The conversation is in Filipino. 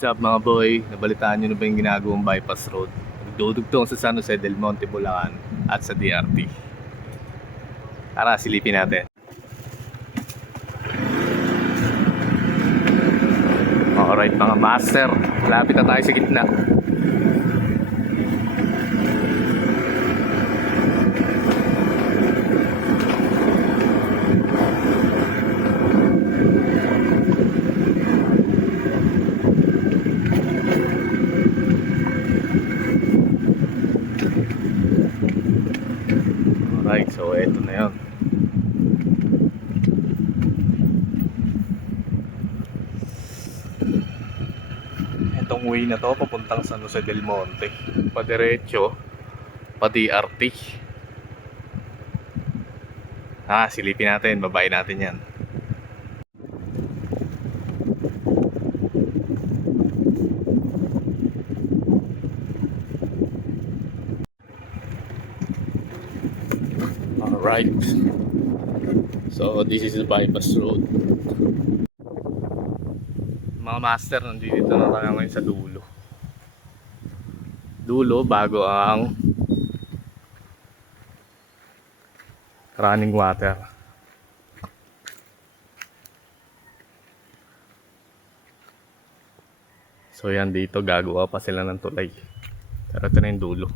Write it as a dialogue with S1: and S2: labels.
S1: What's up mga boy? Nabalitaan nyo na ba yung ginagawang bypass road? Nagdudugtong sa San Jose del Monte, Bulacan at sa DRT. Tara, silipin natin. Alright mga master, lapit na tayo sa gitna. Alright, so eto na yun. Itong way na to, papuntang San Jose del Monte. Padiretso, pa DRT. Ah, silipin natin, babae natin yan. Alright. So, this is the bypass road. Mga master, nandito na tayo ngayon sa dulo. Dulo bago ang running water. So yan dito gagawa pa sila ng tulay. Pero ito na yung dulo.